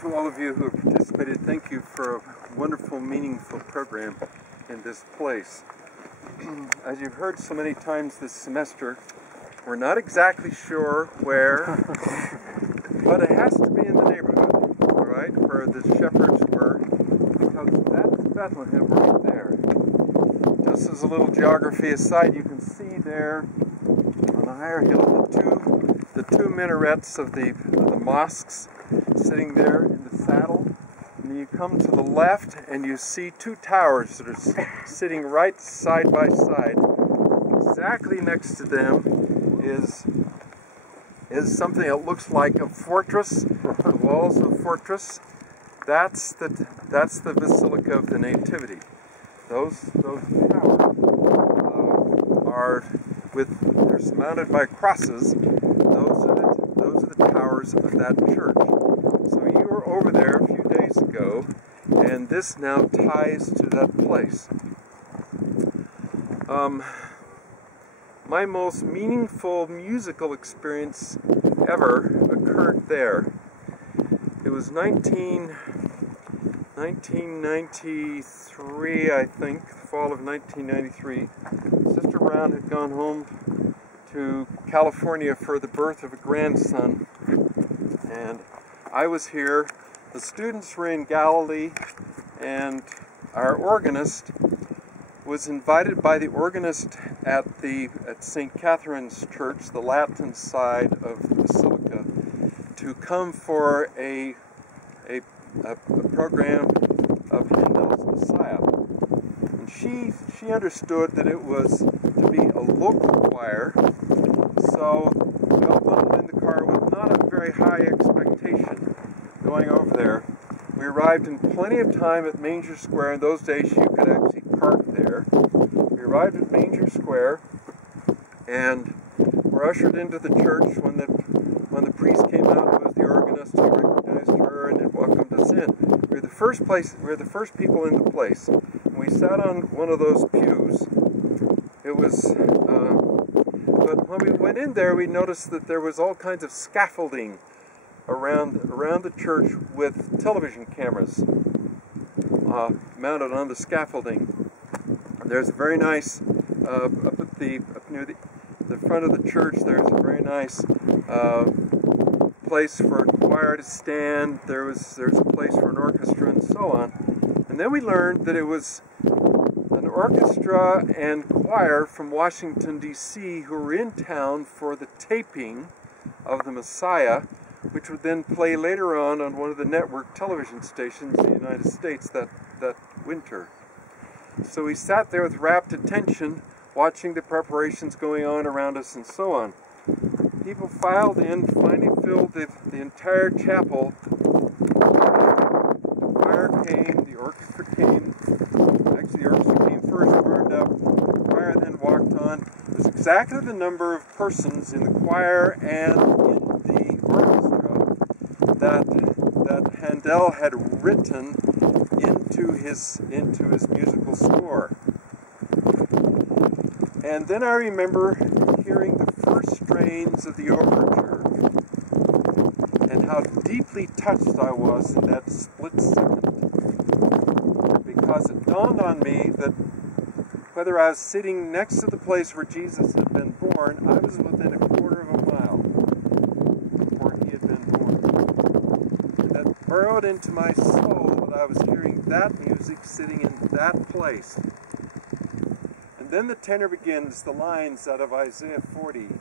to all of you who have participated. Thank you for a wonderful, meaningful program in this place. As you've heard so many times this semester, we're not exactly sure where, but it has to be in the neighborhood, right, where the shepherds were, because that's Bethlehem right there. Just as a little geography aside, you can see there on the higher hill the two minarets of the mosques sitting there in the saddle. And then you come to the left and you see two towers that are sitting right side by side. Exactly next to them is something that looks like a fortress, the walls of a fortress. That's the Basilica of the Nativity. Those towers they're surmounted by crosses. Those are the towers of that church. So you were over there a few days ago, and this now ties to that place. My most meaningful musical experience ever occurred there. It was 1993, I think, the fall of 1993. Sister Brown had gone home to California for the birth of a grandson, and I was here. The students were in Galilee, and our organist was invited by the organist at St. Catherine's Church, the Latin side of the Basilica, to come for a program of Handel's Messiah. And she understood that it was to be a local choir, so we all bundled in the car with not a very high expectation going over there. We arrived in plenty of time at Manger Square. In those days you could actually park there. We arrived at Manger Square and were ushered into the church when the priest came out, who was the organist, he recognized her and had welcomed us in. We were the first people in the place. And we sat on one of those pews. It was, but when we went in there, we noticed that there was all kinds of scaffolding around the church with television cameras mounted on the scaffolding. There's a very nice up near the front of the church. There's a very nice place for a choir to stand. There's a place for an orchestra and so on. And then we learned that it was an orchestra and choir from Washington, D.C. who were in town for the taping of the Messiah, which would then play later on one of the network television stations in the United States that winter. So we sat there with rapt attention, watching the preparations going on around us and so on. People filed in, finally filled the entire chapel. The choir came, the orchestra came. Actually, the orchestra came first, warmed up. The choir then walked on. It was exactly the number of persons in the choir and in the orchestra that Handel had written into his musical score. And then I remember hearing the first strains of the overture and how deeply touched I was in that split second, because it dawned on me that whether I was sitting next to the place where Jesus had been born, I was within a quarter of a mile where he had been born. And that burrowed into my soul that I was hearing that music sitting in that place. And then the tenor begins the lines out of Isaiah 40.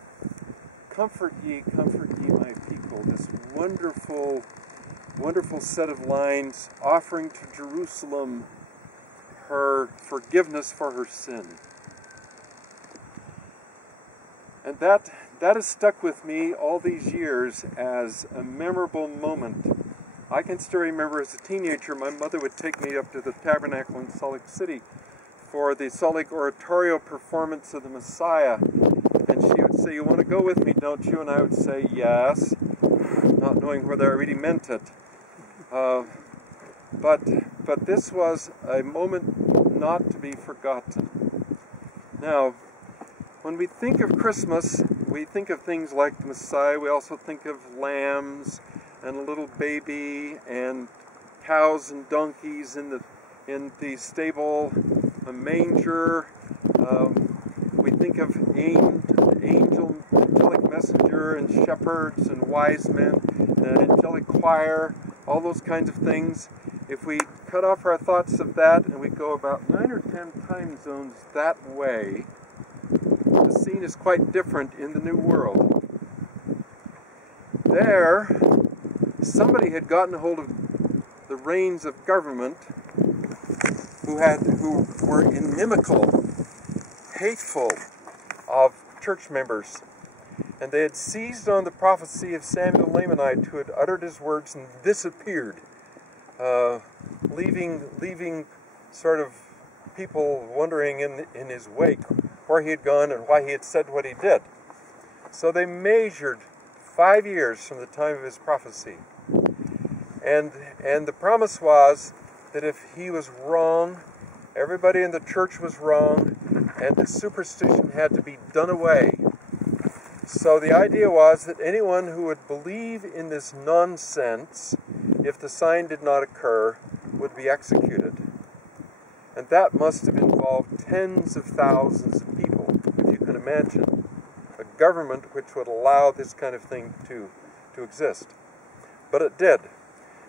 Comfort ye, my people. This wonderful, wonderful set of lines offering to Jerusalem her forgiveness for her sin. And that has stuck with me all these years as a memorable moment. I can still remember as a teenager, my mother would take me up to the Tabernacle in Salt Lake City for the Salt Lake Oratorio performance of the Messiah. And she would say, "You want to go with me, don't you?" And I would say, "Yes," not knowing whether I really meant it. But this was a moment not to be forgotten. Now, when we think of Christmas, we think of things like the Messiah. We also think of lambs and a little baby and cows and donkeys in the stable, a manger. We think of angelic messenger and shepherds and wise men and an angelic choir, all those kinds of things. If we cut off our thoughts of that and we go about 9 or 10 time zones that way, the scene is quite different in the New World. There, somebody had gotten a hold of the reins of government who were inimical, hateful of church members. And they had seized on the prophecy of Samuel Lamanite, who had uttered his words and disappeared, leaving sort of people wondering in his wake where he had gone and why he had said what he did. So they measured 5 years from the time of his prophecy. And the promise was that if he was wrong, everybody in the church was wrong, and the superstition had to be done away. So the idea was that anyone who would believe in this nonsense, if the sign did not occur, would be executed. And that must have involved tens of thousands of people, if you can imagine, a government which would allow this kind of thing to exist. But it did.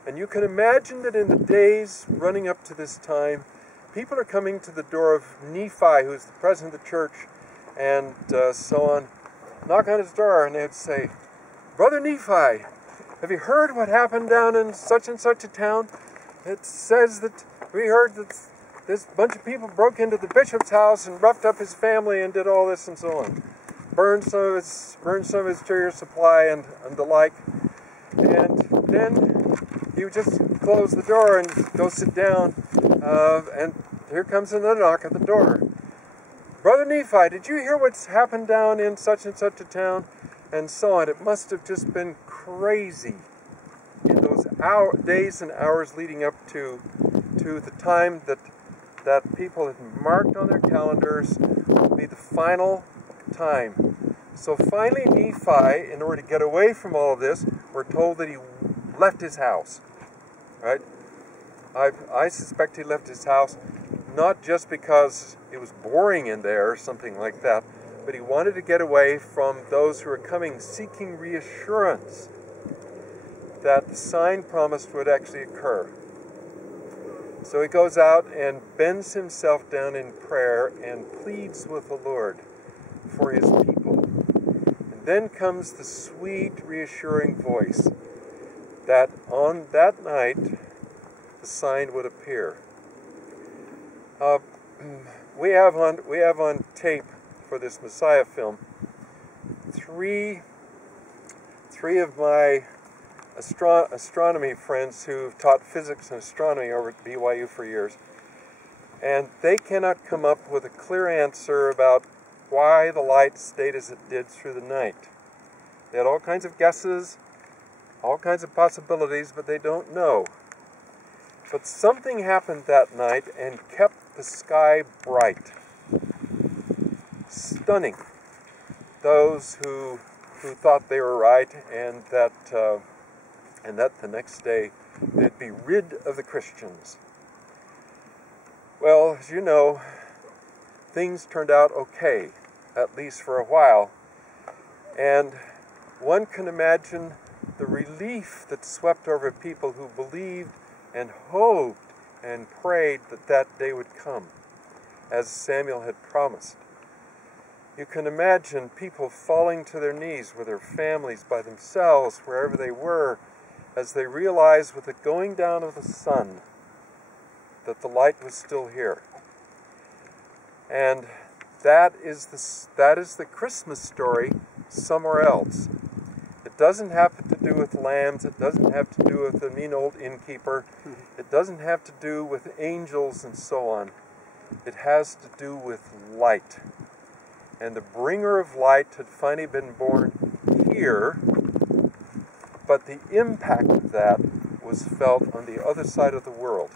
And you can imagine that in the days running up to this time, people are coming to the door of Nephi, who's the president of the church, and so on, knock on his door, and they'd say, "Brother Nephi, have you heard what happened down in such and such a town? It says that we heard that this bunch of people broke into the bishop's house and roughed up his family and did all this and so on. Burned some of his treasure supply and the like." And then he would just close the door and go sit down, and here comes another knock at the door. "Brother Nephi, did you hear what's happened down in such and such a town?" And so on. It must have just been crazy in those days and hours leading up to the time that people had marked on their calendars would be the final time. So finally Nephi, in order to get away from all of this, we're told that he left his house. Right? I suspect he left his house not just because it was boring in there or something like that, but he wanted to get away from those who were coming seeking reassurance that the sign promised would actually occur. So he goes out and bends himself down in prayer and pleads with the Lord for his people. And then comes the sweet, reassuring voice that on that night the sign would appear. We have on tape for this Messiah film three of my astronomy friends who've taught physics and astronomy over at BYU for years, and they cannot come up with a clear answer about why the light stayed as it did through the night. They had all kinds of guesses, all kinds of possibilities, but they don't know. But something happened that night and kept the sky bright. Stunning. Those who thought they were right, and that the next day they'd be rid of the Christians. Well, as you know, things turned out okay, at least for a while, and one can imagine the relief that swept over people who believed and hoped and prayed that that day would come, as Samuel had promised. You can imagine people falling to their knees with their families, by themselves, wherever they were, as they realized with the going down of the sun that the light was still here. And that is the Christmas story somewhere else. It doesn't have to do with lambs. It doesn't have to do with a mean old innkeeper. It doesn't have to do with angels and so on. It has to do with light. And the bringer of light had finally been born here, but the impact of that was felt on the other side of the world.